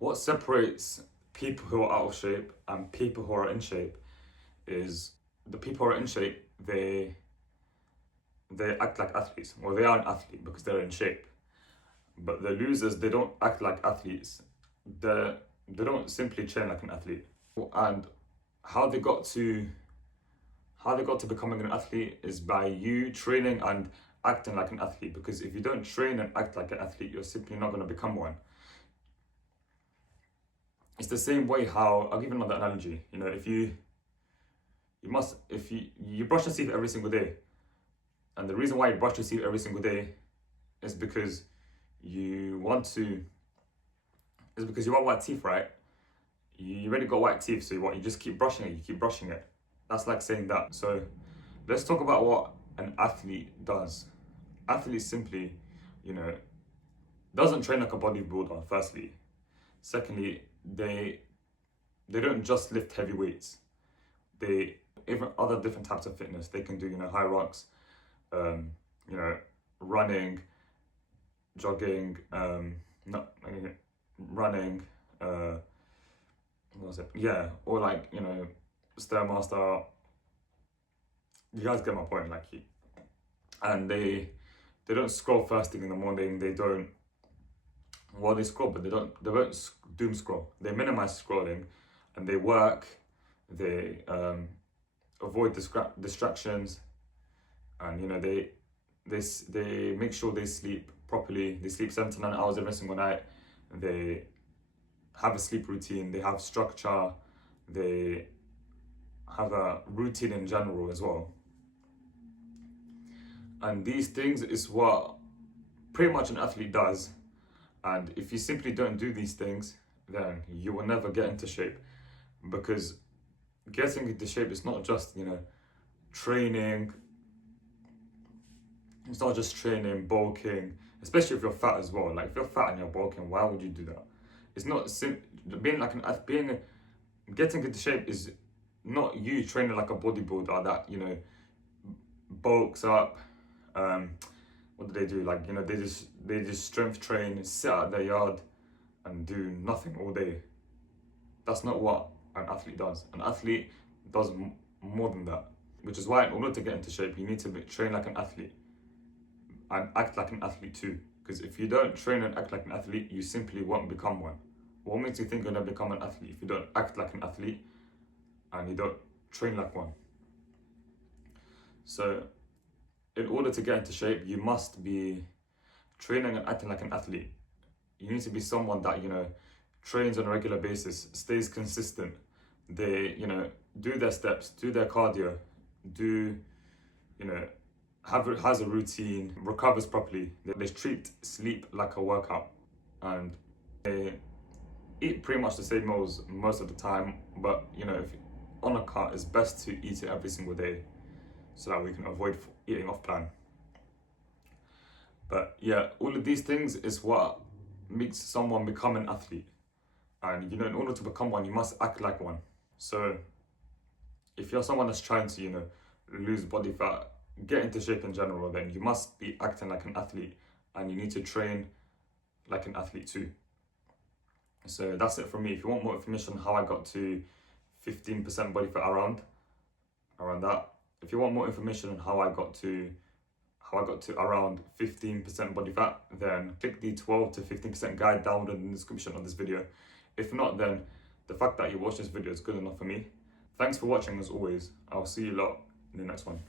What separates people who are out of shape and people who are in shape is the people who are in shape, they act like athletes. Well, they are an athlete because they're in shape. But the losers, they don't act like athletes. They don't simply train like an athlete. And how they got to becoming an athlete is by you training and acting like an athlete. Because if you don't train and act like an athlete, you're simply not going to become one. It's the same way how, I'll give you another analogy. You know, if you brush your teeth every single day, and the reason why you brush your teeth every single day is because you want white teeth, right? You already got white teeth, so you just keep brushing it, you keep brushing it. That's like saying that. So let's talk about what an athlete does. Athlete simply, doesn't train like a bodybuilder, firstly. Secondly, they don't just lift heavy weights. They even other different types of fitness. They can do, high rocks, running, jogging, running, what was it? Yeah, or like, Stairmaster. You guys get my point, and they don't scroll first thing in the morning. They scroll, but they won't doom scroll. They minimize scrolling, and they work. They avoid distractions, and they make sure they sleep properly. They sleep 7 to 9 hours every single night. They have a sleep routine. They have structure. They have a routine in general as well. And these things is what pretty much an athlete does. And if you simply don't do these things, then you will never get into shape. Because getting into shape is not just, training. It's not just training, bulking, especially if you're fat as well. Like if you're fat and you're bulking, why would you do that? It's not getting into shape is not you training like a bodybuilder that, bulks up. What do? Like, they just strength train, sit out their yard and do nothing all day. That's not what an athlete does. An athlete does more than that, which is why in order to get into shape, you need to train like an athlete and act like an athlete too. Because if you don't train and act like an athlete, you simply won't become one. What makes you think you're gonna become an athlete if you don't act like an athlete and you don't train like one? So in order to get into shape, you must be training and acting like an athlete. You need to be someone that, trains on a regular basis, stays consistent. They, do their steps, do their cardio, has a routine, recovers properly. They treat sleep like a workout, and they eat pretty much the same meals most of the time. But, if on a cut, it's best to eat it every single day so that we can avoid eating off plan. But yeah, all of these things is what makes someone become an athlete. And, in order to become one, you must act like one. So if you're someone that's trying to, lose body fat, get into shape in general, then you must be acting like an athlete and you need to train like an athlete too. So that's it from me. If you want more information on how I got to 15% body fat around that, if you want more information on how I got to around 15% body fat, then click the 12 to 15% guide down in the description of this video. If not, then the fact that you watched this video is good enough for me. Thanks for watching as always. I'll see you lot in the next one.